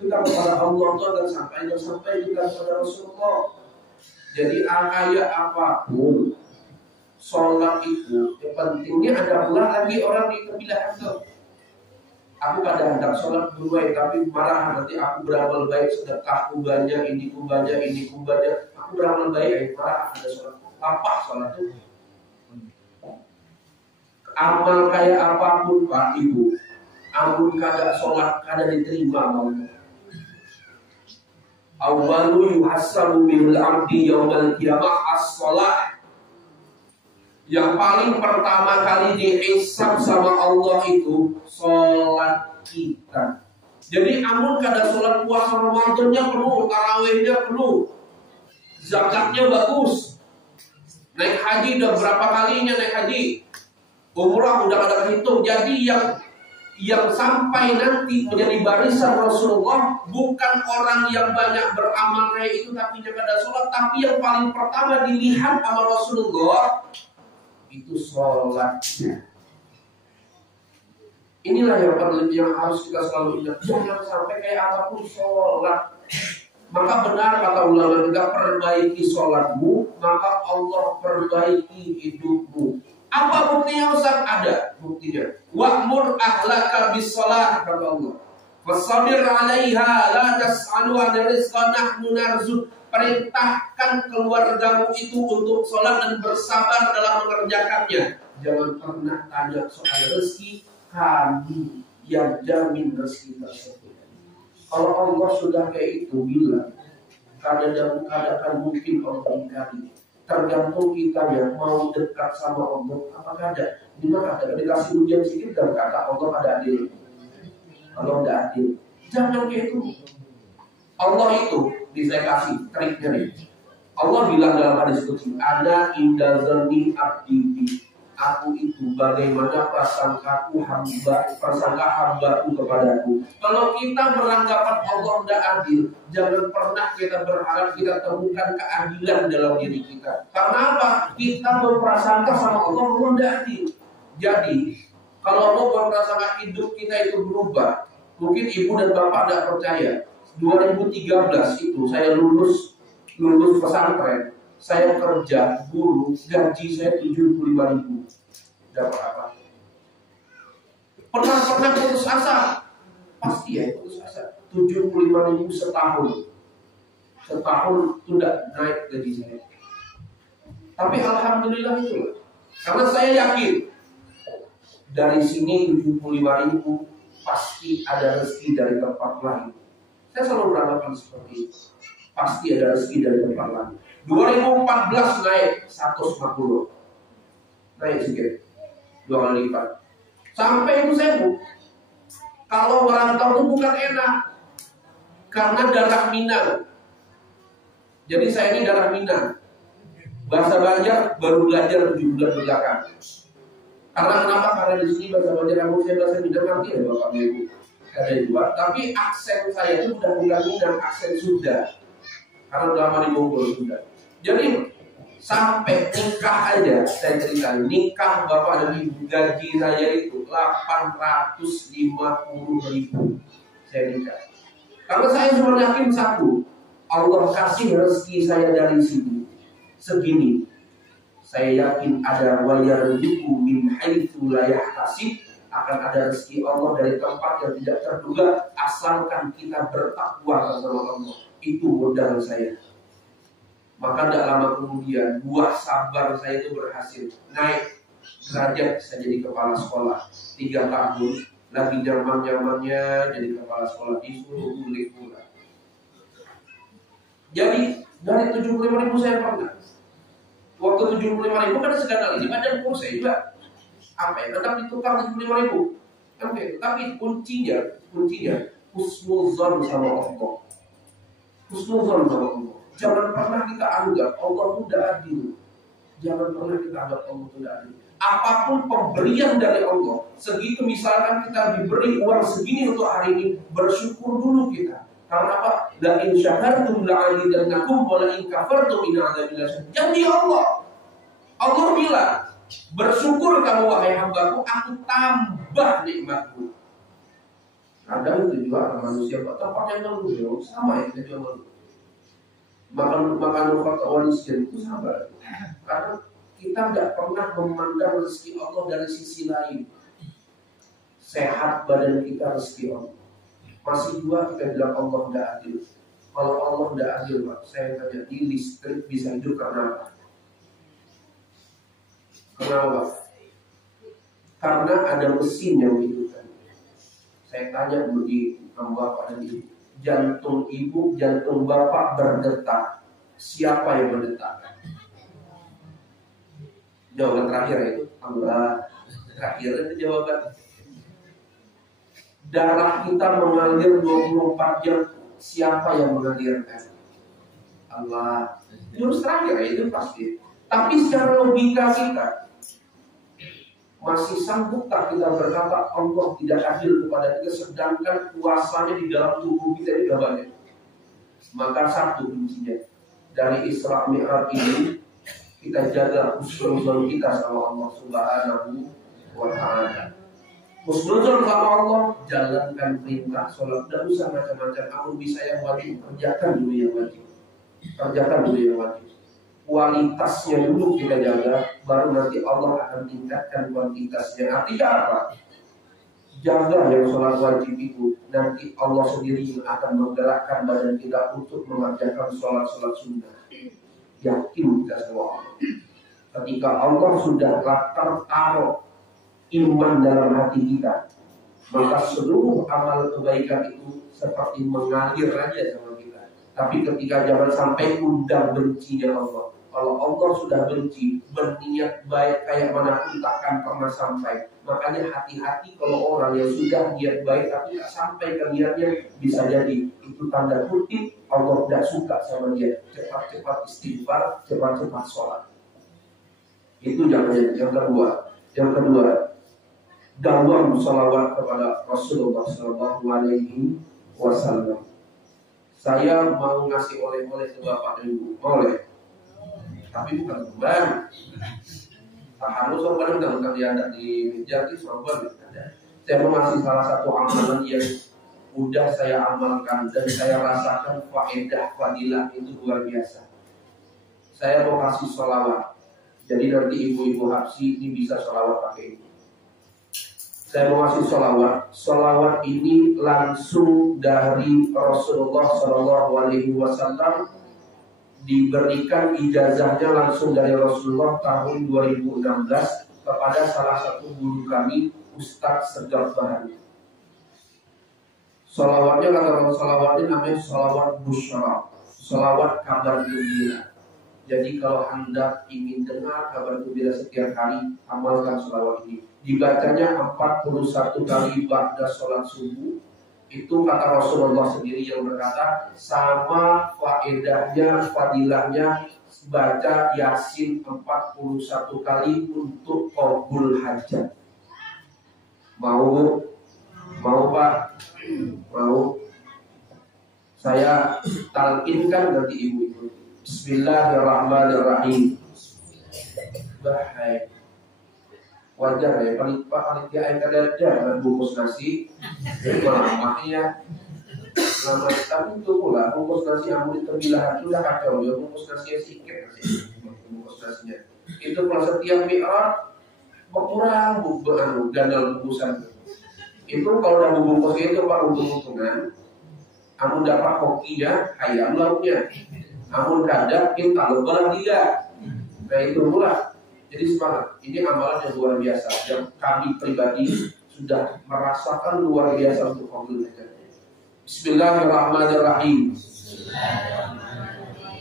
kepada Allah itu agar sampai kita kepada Rasulullah. Jadi kayak apapun sholat itu, yang pentingnya ada pula lagi orang di kebilahan tuh. Aku pada hendak sholat berbaik, tapi marah nanti aku beramal baik, sedekah kubanya, ini kubanya. Aku beramal baik, marah ada sholat. Apa sholat itu? Amal kayak apapun Pak Ibu, amun kada sholat kada diterima Allah. Awwalu yuhassabu bil abdi yaumal qiyamah as-sholat. Yang paling pertama kali dihisab sama Allah itu sholat kita. Jadi amun kada sholat puasa Ramadannya penuh, tarawihnya penuh, zakatnya bagus, naik haji udah berapa kalinya naik haji, umrah udah kada hitung. Jadi yang sampai nanti menjadi barisan Rasulullah bukan orang yang banyak beramal kayak itu tapi yang kada sholat, tapi yang paling pertama dilihat sama Rasulullah itu sholatnya. Inilah yang harus kita selalu ingat. Jangan sampai kayak apapun sholat. Maka benar kata ulama kita, perbaiki sholatmu, maka Allah perbaiki hidupmu. Apa buktinya Ustaz? Ada buktinya. Wa'mur ahlaka bis-shalah kata Allah. Fasabir 'alaiha la tas'alu 'an rizqa nahnu narzuq. Perintahkan keluargamu itu untuk sholat dan bersabar dalam mengerjakannya. Jangan pernah tanya soal rezeki, kami yang jamin rezeki tersebut. Kalau Allah sudah kayak itu bilang, kadang-kadang mungkin Allah ingkari. Tergantung kita yang mau dekat sama Allah. Apakah ada? Dimana ada dikasih ujian sedikit dan kata Allah ada adil. Allah ada adil. Jangan kayak itu. Allah itu saya kasih triknya nih. Allah bilang dalam hadis qudsi, "Ana inda zanni abdi." Aku itu bagaimana prasangkaku hambaku kepadaku. Kalau kita beranggapan Allah tidak adil, jangan pernah kita berharap kita temukan keadilan dalam diri kita. Karena apa? Kita berprasangka sama Allah tidak adil. Jadi kalau Allah berprasangka hidup kita itu berubah, mungkin ibu dan bapak tidak percaya. 2013 itu saya lulus pesantren, saya kerja guru, gaji saya 75.000. Dapat apa? Pernah putus asa? Pasti ya putus asa. 75.000 setahun. Setahun tidak naik gaji saya. Tapi alhamdulillah itu, karena saya yakin dari sini 75.000 pasti ada rezeki dari tempat lain. Saya selalu beranggapan seperti itu. Pasti ada rezeki dari tempat lain. 2014 naik 150. Naik sedikit. 2 kali lipat. Sampai itu saya kalau merantau itu bukan enak. Karena darah Minang. Jadi saya ini darah Minang. Bahasa Banjar baru belajar 7 bulan belakang. Karena kenapa? Karena di sini bahasa Banjar kamu saya bahasa Minang nanti ya Bapak Ibu. Ada dua, tapi aksen saya itu bukan Minang, aksen Sunda. Karena udah lama di Bogor Sunda. Jadi sampai nikah aja, saya cerita nikah bapak dan ibu, gaji saya itu 850.000 saya nikah. Karena saya cuma yakin satu, Allah kasih rezeki saya dari sini segini. Saya yakin ada wayarzuqu min haitsu la yahtasib, akan ada rezeki Allah dari tempat yang tidak terduga asalkan kita bertakwa kepada Allah. Itu modal saya. Maka tidak lama kemudian buah sabar saya itu berhasil naik derajat. Saya jadi kepala sekolah 3 tahun, lagi nyaman-nyamannya jadi kepala sekolah, disuruh kulik pula. Jadi dari 75.000 saya pernah. Waktu 75.000 kan segala ini badan pun saya juga apa ya, tetap ditukar 75.000. Oke, tapi kuncinya husnuzon sama Allah. Husnuzon sama Allah. Jangan pernah kita anggap Allah itu tidak adil. Jangan pernah kita anggap Allah itu tidak adil. Apapun pemberian dari Allah, segitu misalkan kita diberi uang segini untuk hari ini, bersyukur dulu kita. Karena apa? La in syakartum la'azidannakum wa la in kafartum inna adzabi lasyadid. Janji Allah. Allah bilang, bersyukur kamu wahai hambaku, aku tambah nikmatku. Ada itu juga manusia tempat yang dulu sama ya kita juga makan wanisien itu sama. Karena kita nggak pernah memandang rezeki Allah dari sisi lain. Sehat badan kita rezeki Allah. Masih dua kita bilang Allah nggak adil. Kalau Allah nggak adil, Pak, saya tanya di listrik bisa hidup karena apa? Kenapa? Karena ada mesin yang menghidupkan. Saya tanya dulu di bapak dan ibu, jantung ibu, jantung bapak berdetak. Siapa yang berdetak? Jawaban terakhir itu Allah. Terakhir itu jawaban. Darah kita mengalir 24 jam. Siapa yang mengalirkan? Allah. Jurus terakhir itu pasti. Tapi secara logika kita, masih sanggupkah kita berkata Allah tidak adil kepada kita, sedangkan kuasanya di dalam tubuh kita ini banyak? Maka satu kuncinya dari Isra Mi'raj ini, kita jaga husnuzon kita sama Allah Subhanahu wa Ta'ala. Husnuzon sama Allah, jalankan perintah sholat, tidak usah macam-macam. Kamu bisa yang wajib, kerjakan dulu yang wajib. Kerjakan dulu yang wajib. Kualitasnya dulu kita jaga, baru nanti Allah akan tingkatkan kuantitasnya. Artinya apa? Jaga yang sholat wajib itu, nanti Allah sendiri yang akan menggerakkan badan kita untuk mengerjakan sholat-sholat sunnah. Yakin kita semua. Ketika Allah sudah tertaruh iman dalam hati kita, maka seluruh amal kebaikan itu seperti mengalir aja sama kita. Tapi ketika jangan sampai undang bencinya Allah. Kalau Allah sudah benci, berniat baik kayak manapun takkan pernah sampai. Makanya hati-hati kalau orang yang sudah niat baik tapi tak sampai ke niatnya, bisa jadi itu tanda kutip Allah tidak suka sama dia. Cepat-cepat istighfar, cepat-cepat sholat. Itu jangan yang kedua. Yang kedua, dawam salawat kepada Rasulullah SAW. Saya mau ngasih oleh-oleh ke bapak dan ibu, boleh. Tapi bukan kurban. Tak harus sorban kalau dia ada di meja itu sorban. Saya mau ngasih salah satu amalan yang udah saya amalkan dan saya rasakan faedah fadilah itu luar biasa. Saya mau kasih sholawat. Jadi nanti ibu-ibu Habsi ini bisa sholawat pakai ini. Saya mau kasih sholawat. Sholawat ini langsung dari Rasulullah SAW. Diberikan ijazahnya langsung dari Rasulullah tahun 2016 kepada salah satu guru kami, Ustadz Segaf Bahari. Salawatnya kata salawatnya namanya salawat busyara, salawat kabar gembira. Jadi kalau Anda ingin dengar kabar gembira setiap hari, amalkan salawat ini. Dibacanya 41 kali ba'da sholat subuh. Itu kata Rasulullah sendiri yang berkata, sama faedahnya, fadilahnya baca Yasin 41 kali untuk qabul hajat. Mau Pak? Mau? Saya talqinkan nanti ibu-ibu. Bismillahirrahmanirrahim. Bahaya. Wajar ya, panitia yang ada dan bungkus nasi, melamanya, lama. Tapi itu pula bungkus nasi amun terbilahan sudah kacau ya, bungkus nasi sedikit bungkus nasinya. Itu kalau setiap mi'raj berkurang gandal bungkusan. Itu kalau udah bungkus itu Pak untung-untungan, amun dapat hokinya, ayam lauknya, amun kadang kita lebaran dia. Nah itu pula. Jadi semangat, ini amalan yang luar biasa yang kami pribadi sudah merasakan luar biasa untuk qabul hajat. Bismillahirrahmanirrahim.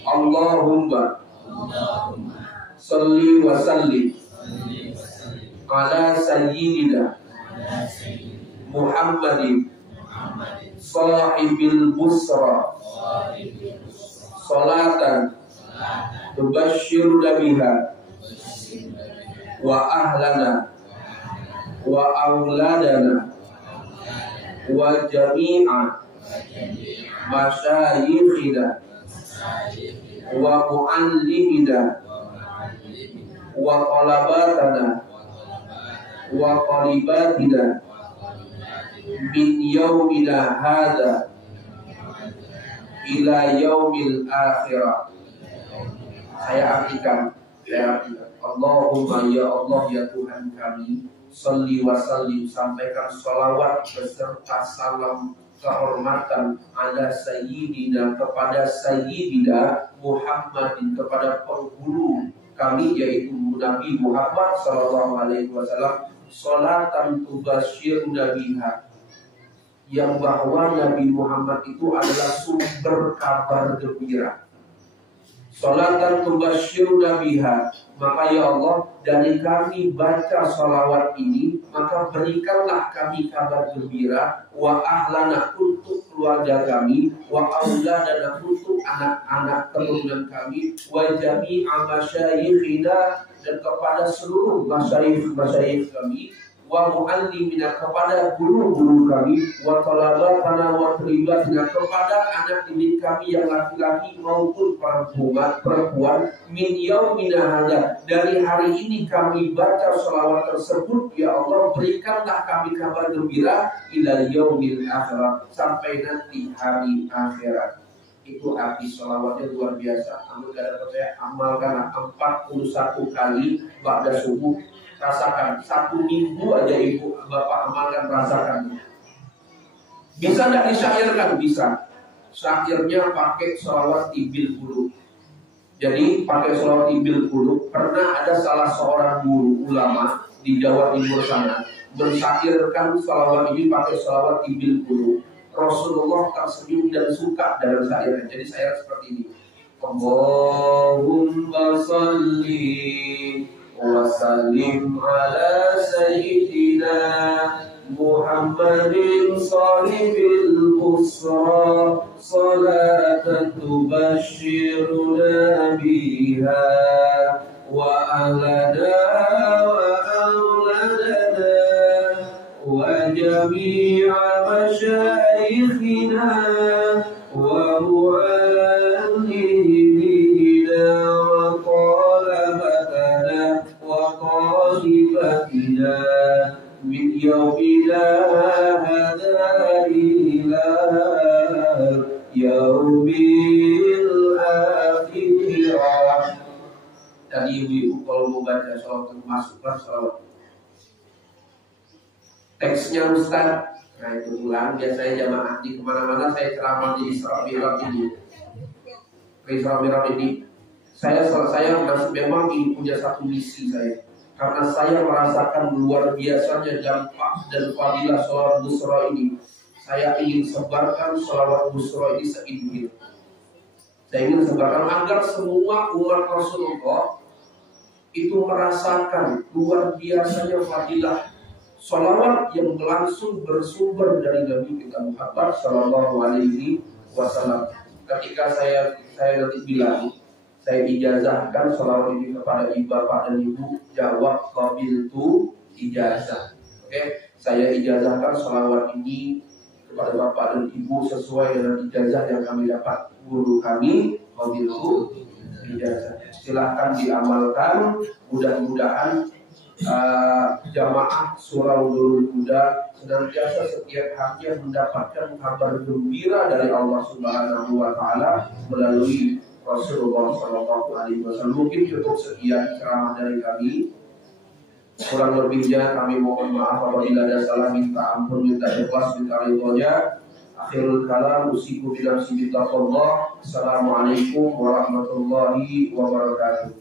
Allahumma salli wa sallim ala sayyidina Muhammadin sahibil busra salatan tubashshiru biha wa ahlana wa auladana wa jami'a masyayikhina wa muallimina wa qalabatana wa qalibatina min yaumina hadza ila yaumil akhirah. Saya artikan. Allahumma ya Allah ya Tuhan kami, salli wa sallim, sampaikan salawat beserta salam kehormatan ala sayyidina, kepada sayyidina Muhammadin, kepada penghulu kami yaitu Nabi Muhammad sallallahu alaihi wasallam, salatan tubasyiruna biha, yang bahwa Nabi Muhammad itu adalah sumber kabar gembira. Salatan tubasyiruna biha, maka ya Allah, dari kami baca salawat ini, maka berikanlah kami kabar gembira, wa ahlana, untuk keluarga kami, wa auladana, untuk anak-anak keturunan kami, wa jami'a masyayikhina, dan kepada seluruh masyayikh kami, wa muallimina, kepada guru-guru kami, wa talabatana wa talibatina, kepada anak didik kami yang laki-laki maupun perempuan, min yaumina hadza, dari hari ini kami baca salawat tersebut, ya Allah berikanlah kami kabar gembira, ila yaumil akhirah, sampai nanti hari akhirat. Itu arti salawatnya luar biasa. Namun tidak percaya, amalkan 41 kali ba'da subuh. Rasakan, 1 minggu aja ibu bapak amalkan, rasakan. Bisa tidak disyairkan? Bisa. Syairnya pakai sholawat tibil qulub. Jadi pakai sholawat tibil qulub. Pernah ada salah seorang guru ulama di Jawa Timur sana mensyairkan sholawat ini pakai sholawat tibil qulub. Rasulullah tersenyum dan suka dalam syairnya. Jadi syair seperti ini. Allahumma salli wa sallim ala sayyidina Muhammadin sahibil busra, salatan tubashiruna biha wa ahlana wa auladana wa jami'a masyayikhina wa mu'allimina wa talabatana wa qalibatina min yaumina hadza ila yaumil akhirah. Tadi ibu kalau mau baca sholawat masukkan sholawat. Teksnya Ustaz, nah itu ulang. Biasanya jamaah di kemana-mana saya ceramah di Isra Mi'raj ini. Isra Mi'raj ini saya masih memang ini punya satu misi saya. Karena saya merasakan luar biasanya dampak dan fadilah sholawat busra ini. Saya ingin sebarkan sholawat busra ini se-Injil. Saya ingin sebarkan agar semua umat Rasulullah itu merasakan luar biasanya fadilah sholawat yang langsung bersumber dari Nabi kita Muhammad Sallallahu Alaihi Wasallam. Ketika saya nanti bilang, saya ijazahkan sholawat ini kepada ibu bapak dan ibu, jawab qabiltu ijazah. Oke, saya ijazahkan sholawat ini kepada bapak dan ibu sesuai dengan ijazah yang kami dapat guru kami, qabiltu ijazah. Silahkan diamalkan, mudah-mudahan jamaah Surau Nurul Huda senantiasa setiap harinya mendapatkan kabar gembira dari Allah Subhanahu wa taala melalui Rasulullah Shallallahu Alaihi Wasallam. Mungkin cukup sekian ceramah dari kami. Kurang lebihnya kami mohon maaf apabila ada salah, minta ampun, minta ikhlas, minta ridhonya. Akhirul kalam, usiku binafsi bittaqwallah. Assalamualaikum warahmatullahi wabarakatuh.